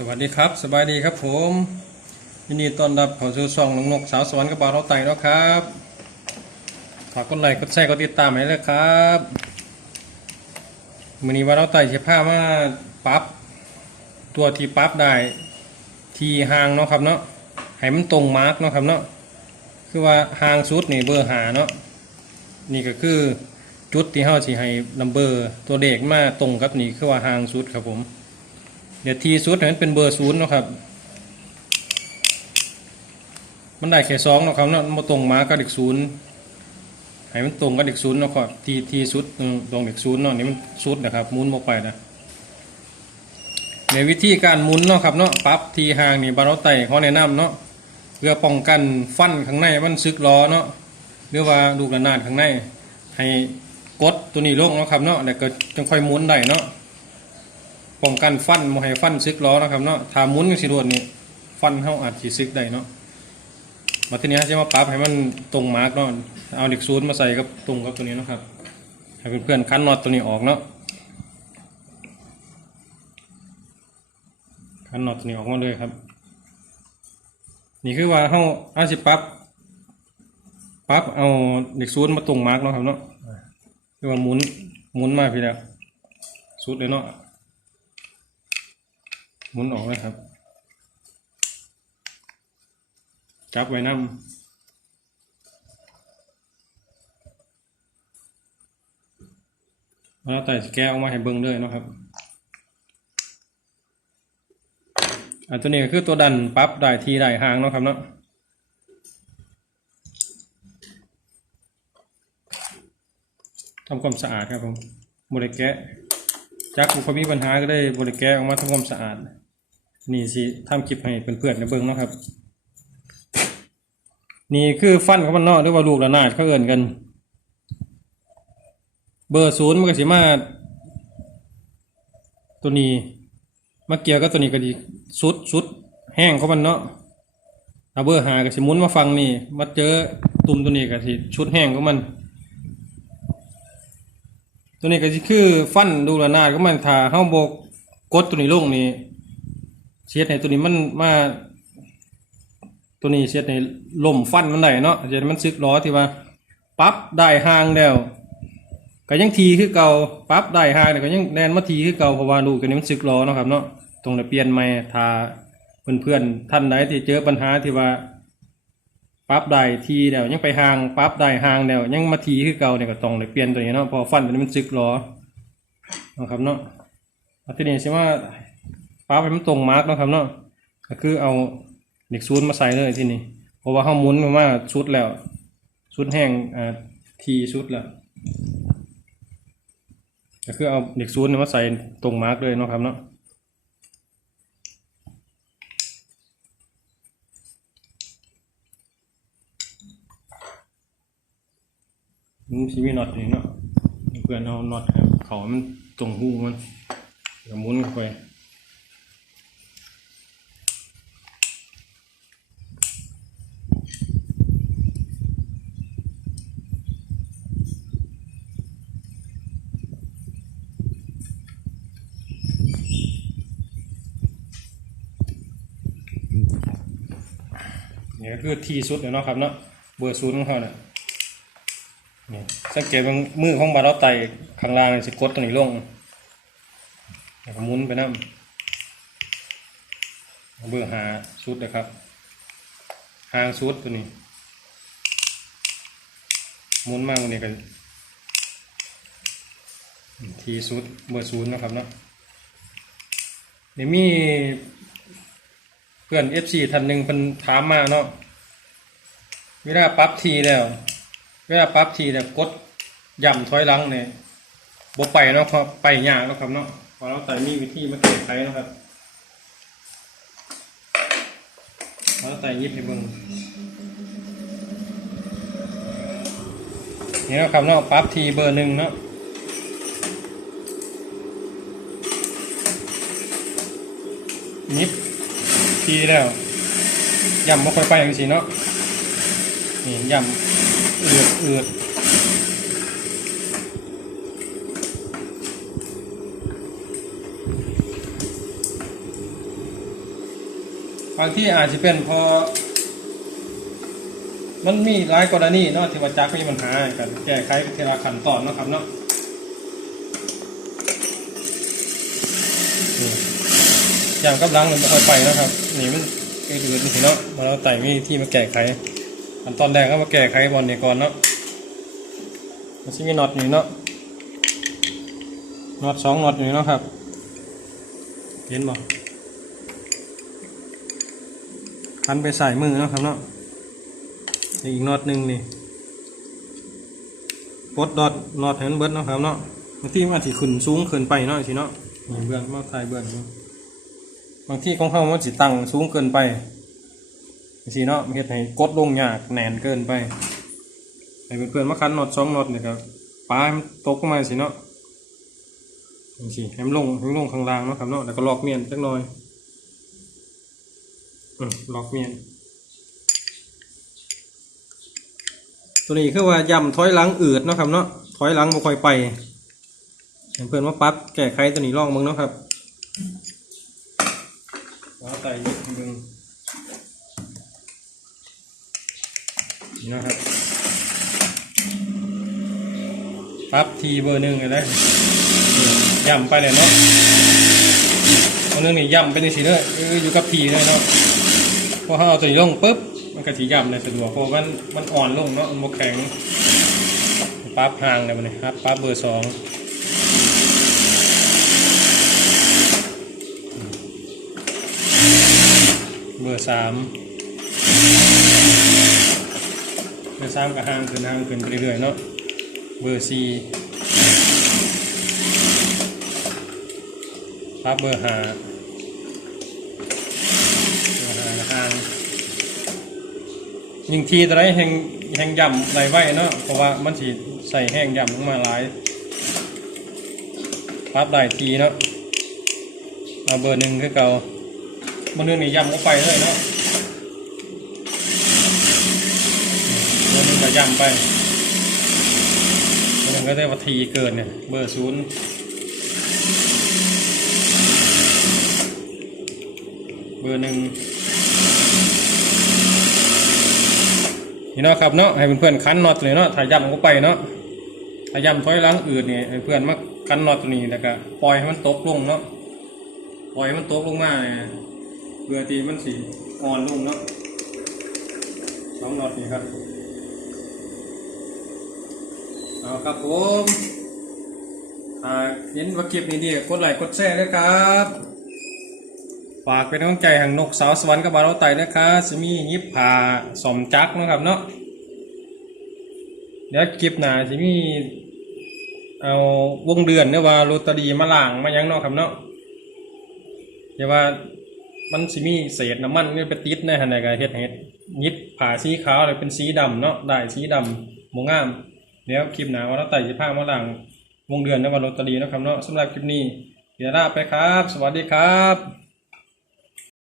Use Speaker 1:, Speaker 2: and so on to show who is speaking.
Speaker 1: สวัสดีครับ สบายดีครับผมยินดีต้อนรับเข้าสู่ช่องนงนกสาวสวรรค์กระเป๋าเราไต่เนาะครับฝากกดไลค์กดแชร์กดติดตามให้เลยครับมือนี้ว่าเราไต่เสียผ้ามาปั๊บตัวที่ปั๊บได้ ที่ห่างเนาะครับเนาะให้มันตรงมาร์กเนาะครับเนาะคือว่าห่างสุดนี่เบอร์หาเนาะนี่ก็คือจุดที่เฮาสิให้นัมเบอร์ตัวเลขมาตรงกับนี่คือว่าห่างสุดครับผม เดี๋ยวทีสุดให้มันเป็นเบอร์ศูนย์นะครับ มันได้แค่สองนะครับเนาะมาตรงมากับเด็กศูนย์ให้มันตรงกับเด็กศูนย์นะครับทีทีสุดตรงเด็กศูนย์เนาะนี่มันสุดนะครับมุนออกไปนะในวิธีการมุนเนาะครับเนาะปรับทีห่างนี่บาร์ไตเขาแนะนำเนาะเพื่อป้องกันฟันข้างในมันซึกล้อเนาะหรือว่าลูกระนาดข้างในให้กดตัวนี้ลงเนาะครับเนาะแล้วก็จังค่อยมุนได้เนาะ ป้องกันฟันโมให้ฟันซึกล้อนะครับเนาะถ้ามุนกันสิโดนนี่ฟันเฮาอาจสิซึกได้เนาะมาทีนี้จะมาปรับให้มันตรงมาร์กเนาะเอาเด็กซูนมาใส่กับตรงกับตัวนี้นะครับให้เพื่อนๆคันน็อตตัวนี้ออกเนาะคันน็อตตัวนี้ออกมาเลยครับ นี่คือว่าเฮาอาสิปรับปรับเอาเด็กซูนมาตรงมาร์กเนาะครับเนาะคือว่าหมุนหมุนมาพี่แล้วสุดเลยเนาะ หมุนออกเลยครับ จับไว้น้ำแล้วแต่แก้ออกมาให้เบิ้งเลยนะครับอันตัวนี้ก็คือตัวดันปั๊บได้ทีได้ห่างเนาะครับเนาะทำความสะอาดครับผมบริแกะจากบุคคลมีปัญหาก็ได้บริแกะออกมาทำความสะอาด นี่สิทำคลิปให้เพื่อนๆในเบิ้งนะครับ นี่คือฟันของมันเนาะหรือว่าลูกระนาดเขาเอิ่นกัน เบอร์ศูนย์มันก็สิมาตัวนี้มาเกี่ยวกับตัวนี้ก็ดีสุดสุดแห้งของมันเนาะเอาเบอร์หาก็สิมุนมาฟังนี่มาเจอตุ่มตัวนี้ก็สิชุดแห้งของมัน ตัวนี้ก็สิคือฟันดูระนาดก็มันถ้าเฮาบกกดตัวนี้ลงนี่ เสียดให้ตัวนี้มันมาตัวนี้เสียดให้ล่มฟันมันได้เนาะเสียดมันซึกล้อที่ว่าปั๊บได้ห่างแล้วก็ยังทีคือเก่าปั๊บได้ห่างแต่ก็ยังแนนมาทีคือเก่าเพราะว่าลูกตัวนี้มันซึกล้อเนาะครับเนาะตรงนี้เปลี่ยนใหม่ถ้าเพื่อนๆท่านใดที่เจอปัญหาที่ว่าปั๊บได้ทีเดียวยังไปห่างปั๊บได้ห่างเดียวยังมาทีคือเก่าเนี่ยก็ต้องเลยเปลี่ยนตัวนี้เนาะพอฟันตัวนี้มันซึกล้อนะครับเนาะอันที่นี้ใช่ว่า ปรั๊บให้มันตรงมาร์กนะครับเนาะก็คือเอาเด็กซูนมาใส่เลยที่นี่เพราะว่าเขาหมุนมาว่าชุดแล้วชุดแห้งอ่าทีชุดแล้วก็คือเอาเด็กซูนมาใส่ตรงมาร์กเลยเนาะครับเนาะมันชีวิน็อตนี่เนาะเพื่อนเอาน็อตครับเขามันตรงหูมันแล้วหมุนเข้าไป นี่ก็คือทีสุดเลยเนาะครับเนาะเบอร์ศูนย์ของเขาเนี่ยนี่สังเกตว่ามือของบาเราไตข้างล่างนี่สิกดตัวนี้ลงแล้วก็หมุนไปน้ำเอาเบื่อหาชุดนะครับหางชุดตัวนี้หมุนมากตัวนี้กันทีชุดเบอร์ศูนย์นะครับเนาะเดี๋ยวมี เพื่อนเอฟซีท่านหนึ่งเพิ่นถามมาเนาะเวลาปรั๊บทีแล้ว เวลาปรั๊บทีเนี่ยกดย่ำถอยหลังเนี่ยบ่ไปเนาะเพราไปยากเนาะครับเนาะพอเราแต่มีวิธีมาแก้ไขเนะครับพอเราแต่ยิบให้เบิ่งนี่เนะครับเนาะปรั๊บทีเบอร์หนึ่งเนาะยิบ ทีแล้วย่ำบ่ค่อยไปอย่างสิเนาะนี่ย่ำเอือดเอือดบางที่อาจจะเป็นพอ มันมีหลายกรณีเนาะที่ว่าจักมีปัญหากันแก้ไขทีละขั้นตอนนะครับเนาะอย่างกับล้างมันไม่ค่อยไปนะครับ นี่มันไอ้ดืดนี่สิเนาะมาแล้วไต่มีที่มาแก้ไขขั้นตอนแรกก็มาแก้ไขบอลนี่ก่อนเนาะมันจะมีน็อตนี่เนาะน็อตสองน็อตนี่เนาะครับ เห็นบ่พันไปใส่มือเนาะครับเนาะอีกน็อตหนึ่งนี่ปลดดอทน็อตให้มันเบิดเนาะครับเนาะบางที่มันอาจสิขึ้นสูงเกินไปเนาะสิเนาะนี่เบื้องมาถ่ายเบื้องเนาะ บางที่ของเขามันสิตั้งสูงเกินไปสิเนาะมันเฮ็ดให้กดลงยากแหนนเกินไปให้เพื่อนๆมาคันน็อตสองน็อตนี่ครับปลามันตกลงมาสิเนาะนี่สิให้มันลงให้มันลงข้างล่างเนาะครับเนาะแล้วก็ล็อกเมียนจักหน่อยอืมล็อกเมียน ตัวนี้คือว่าย่ำถอยหลังอืดเนาะครับเนาะถอยหลังบ่ค่อยไปเพื่อนว่าปั๊บแก้ไขตัวนี้ลองมึงเนาะครับ้าไตมึงนี่นะครับปั๊บทีเบอร์หนึ่งเลยนะย่ำไปเลยเนาะตัวนึงนี่ย่ำไปในสีเลยออยู่กับทีเลยเนาะพอเขาเอาตัวนี้ลงปุ๊บมันก็สีย่ำในสะดวกเพราะมันมันอ่อนลงเนาะมันแข็งปั๊บห่างเลยมันนี่ครับปั๊บเบอร์สองเบอร์ สามเบอร์สามก็ห่างขึ้นห่างขึ้นไปเรื่อยๆเนาะเบอร์สี่ปั๊บเบอร์ห้าเบอร์ห้าห่างยิงทีตัวไรแหงแหงย่ำไหลไว้เนาะเพราะว่ามันสิใส่แห้งย่ำลงมาหลายปั๊บได้ทีเนาะเอาเบอร์หนึ่งคือเก่า เบอร์หนึ่งนี่ยำเข้าไปเลยเนาะเบอร์หนึ่งก็ยำไปเบอร์หนึ่งก็ได้ว่าทีเกินเนี่ยเบอร์ศูนย์เบอร์หนึ่งนี่เนาะครับเนาะให้เพื่อนๆคันน็อตตัวนี้เนาะถ่ายย่ำเข้าไปเนาะถ่ายย่ำถอยหลังอืดนี่ให้เพื่อนมาคันน็อตตัวนี้แล้วก็ปล่อยให้มันตกลงเนาะปล่อยให้มันตกลงมาเนี่ย เพื่อที่มันสีอ่อนลงเนาะสองน็อตนี่ครับเอาครับผมถ้าเห็นว่าคลิปนี้ดีกดไลค์กดแชร์ด้วยครับฝากเป็นกำลังใจแห่งนกสาวสวรรค์กับบาราไตนะครับจะมียิบผ่าสมจักนะครับเนาะเดี๋ยวคลิปหน้าจะมีเอาวงเดือนเนี่ยว่าโรตารีมาล่างมายังเนาะครับเนาะเดี๋ยวว่า มันสิมีเศษน้ำมันนี่ไปติดในหันใดก็เฮ็ดให้ยิบผ่าสีขาวเลยเป็นสีดำเนาะได้สีดำมงงามเดี๋ยวคลิปหน้าว่าเราไต่สิพามาล่างวงเดือนนี่ยว่าโรตอรี่นะครับเนาะสำหรับคลิปนี้เดี๋ยวลาไปครับ สวัสดีครับ